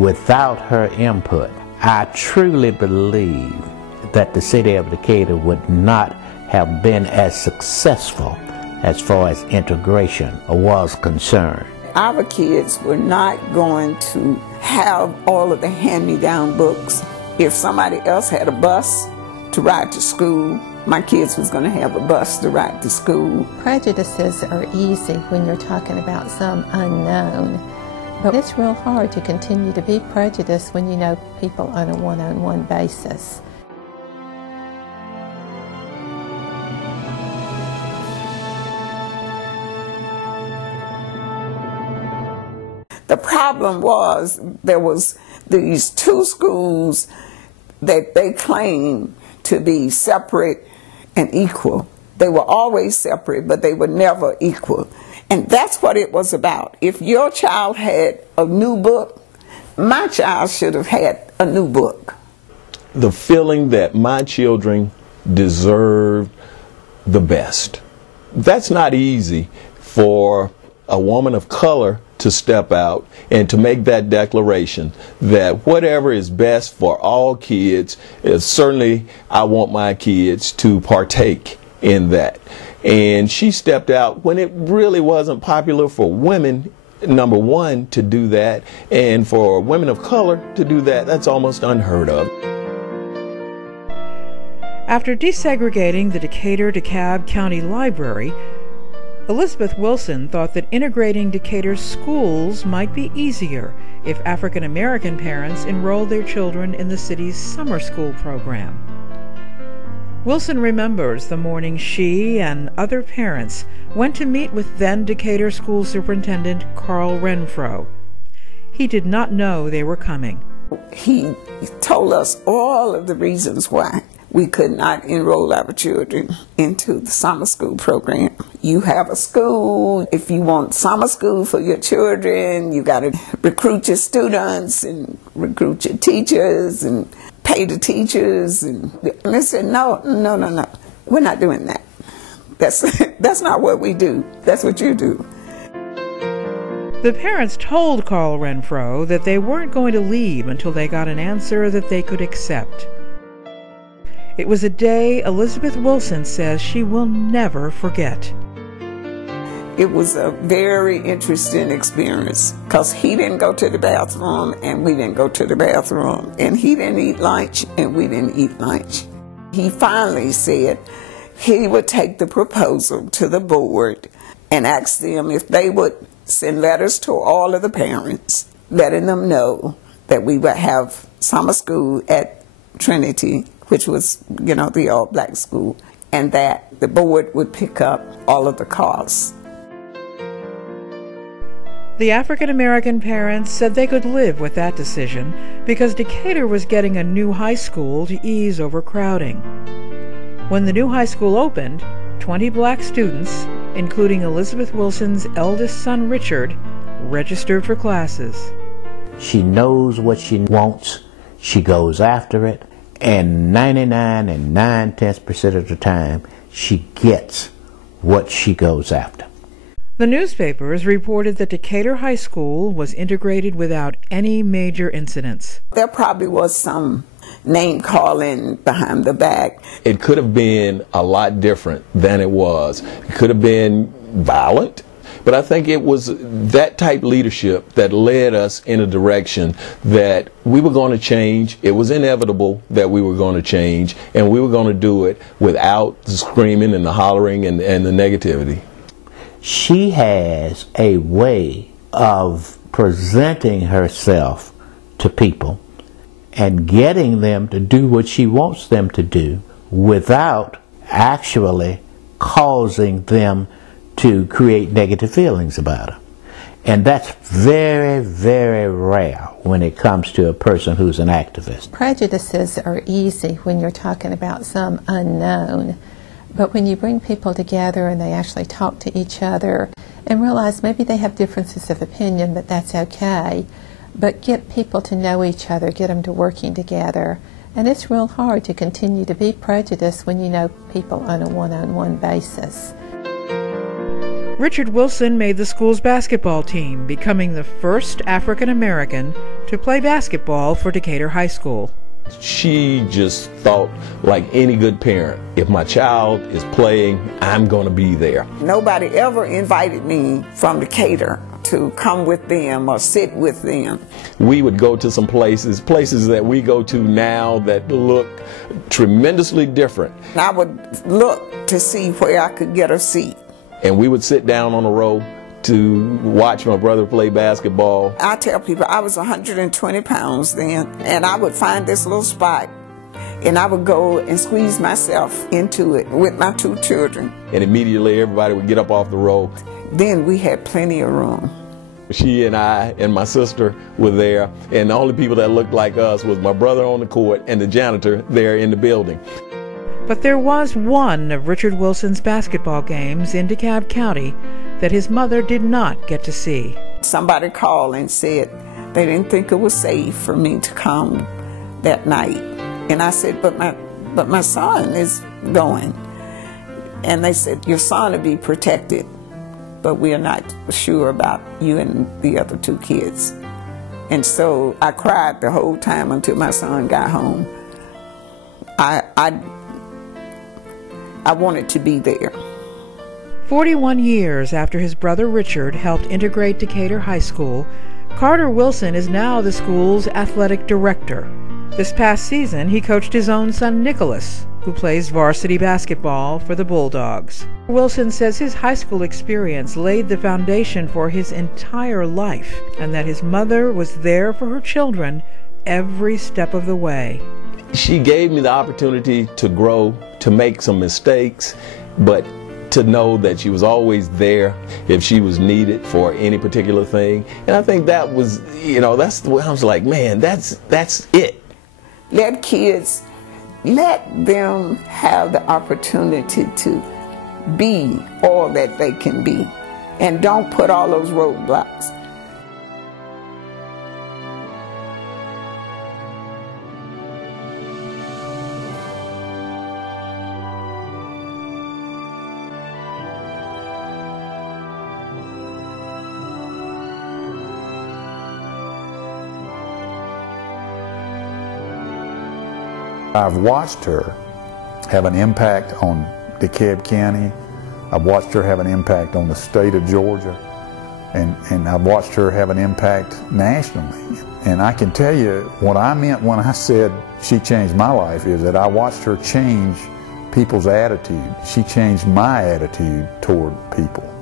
without her input, I truly believe that the city of Decatur would not have been as successful as far as integration was concerned. Our kids were not going to have all of the hand-me-down books. If somebody else had a bus to ride to school, my kids was going to have a bus to ride to school. Prejudices are easy when you're talking about some unknown, but it's real hard to continue to be prejudiced when you know people on a one-on-one basis. The problem was there was these two schools that they claimed to be separate and equal. They were always separate, but they were never equal. And that's what it was about. If your child had a new book, my child should have had a new book. The feeling that my children deserved the best. That's not easy for a woman of color to step out and to make that declaration that whatever is best for all kids, certainly I want my kids to partake in that. And she stepped out when it really wasn't popular for women, number one, to do that, and for women of color to do that, that's almost unheard of. After desegregating the Decatur-DeKalb County Library, Elizabeth Wilson thought that integrating Decatur's schools might be easier if African American parents enrolled their children in the city's summer school program. Wilson remembers the morning she and other parents went to meet with then Decatur School Superintendent Carl Renfro. He did not know they were coming. He told us all of the reasons why we could not enroll our children into the summer school program. You have a school. If you want summer school for your children, you got to recruit your students and recruit your teachers and pay the teachers. And they said, no, we're not doing that. That's not what we do. That's what you do. The parents told Carl Renfro that they weren't going to leave until they got an answer that they could accept. It was a day Elizabeth Wilson says she will never forget. It was a very interesting experience because he didn't go to the bathroom and we didn't go to the bathroom, and he didn't eat lunch and we didn't eat lunch. He finally said he would take the proposal to the board and ask them if they would send letters to all of the parents letting them know that we would have summer school at Trinity, which was, the all-black school, and that the board would pick up all of the costs. The African American parents said they could live with that decision because Decatur was getting a new high school to ease overcrowding. When the new high school opened, 20 black students, including Elizabeth Wilson's eldest son Richard, registered for classes. She knows what she wants, she goes after it, and 99 9/10% of the time she gets what she goes after. The newspapers reported that Decatur High School was integrated without any major incidents. There probably was some name-calling behind the back. It could have been a lot different than it was. It could have been violent, but I think it was that type leadership that led us in a direction that we were going to change. It was inevitable that we were going to change, and we were going to do it without the screaming and the hollering and the negativity. She has a way of presenting herself to people and getting them to do what she wants them to do without actually causing them to create negative feelings about her. And that's very, very rare when it comes to a person who's an activist. Prejudices are easy when you're talking about some unknown. But when you bring people together and they actually talk to each other and realize maybe they have differences of opinion, but that's okay, but get people to know each other, get them to working together. And it's real hard to continue to be prejudiced when you know people on a one-on-one basis. Richard Wilson made the school's basketball team, becoming the first African American to play basketball for Decatur High School. She just thought, like any good parent, if my child is playing, I'm going to be there. Nobody ever invited me from Decatur to come with them or sit with them. We would go to some places that we go to now that look tremendously different. I would look to see where I could get a seat. And we would sit down on a row to watch my brother play basketball. I tell people I was 120 pounds then, and I would find this little spot, and I would go and squeeze myself into it with my 2 children. And immediately everybody would get up off the row. Then we had plenty of room. She and I and my sister were there, and the only people that looked like us was my brother on the court and the janitor there in the building. But there was one of Richard Wilson's basketball games in DeKalb County that his mother did not get to see. Somebody called and said they didn't think it was safe for me to come that night. And I said, but my son is going. And they said, your son will be protected, but we are not sure about you and the other 2 kids. And so I cried the whole time until my son got home. I wanted to be there. 41 years after his brother Richard helped integrate Decatur High School, Carter Wilson is now the school's athletic director. This past season, he coached his own son Nicholas, who plays varsity basketball for the Bulldogs. Wilson says his high school experience laid the foundation for his entire life, and that his mother was there for her children every step of the way. She gave me the opportunity to grow, to make some mistakes, but to know that she was always there if she was needed for any particular thing. And I think that was, that's the way I was like, man, that's it. Let kids, let them have the opportunity to be all that they can be. And don't put all those roadblocks. I've watched her have an impact on DeKalb County. I've watched her have an impact on the state of Georgia. And I've watched her have an impact nationally. And I can tell you what I meant when I said she changed my life is that I watched her change people's attitude. She changed my attitude toward people.